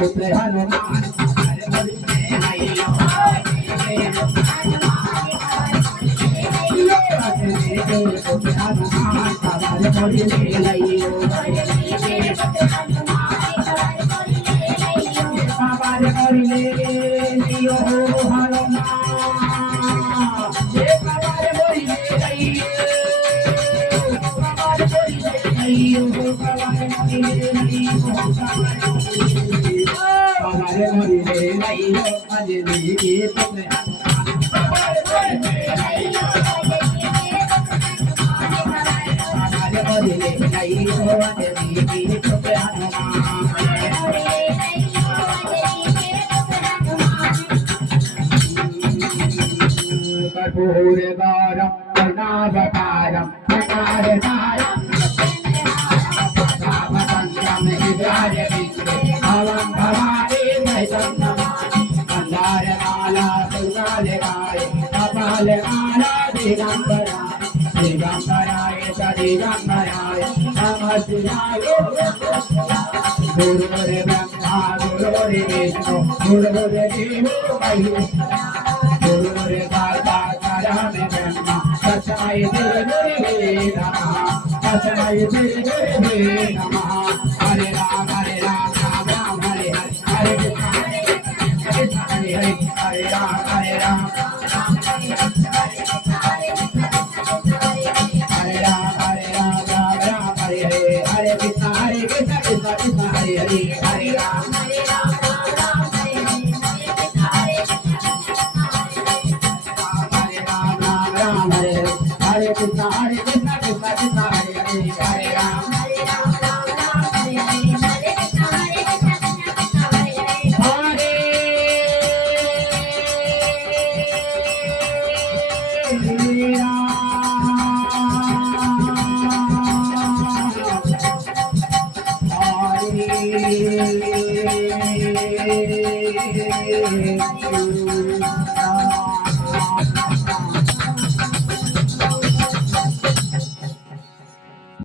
पुत्र हनुमान कर्पूरगौरं करुणावतारं प्रकारतारं रामचन्द्रं हृदयारविन्दे भवं भवानी मयं नमामि मन्दारमाला सुरमालयाय कपालमाला दिगम्बराय दिगम्बराय च दिगम्बराय नमः शिवाय गुरुर्ब्रह्मा गुरुर्विष्णु गुरुर्देवो महेश्वरः तस्मै श्री गुरुवे नमः हरे Ram Ram Ram Hare Hare Hare Krishna Hare Hare Hare Ram Ram Ram Hare Hare Hare Krishna Krishna Krishna Hare Hare Hare Ram Krishna Hare Krishna Krishna Krishna Hare Hare Hare Ram Hare Ram Ram Ram Hare Hare Hare Krishna Hare Krishna Krishna Krishna Hare Hare Hare Ram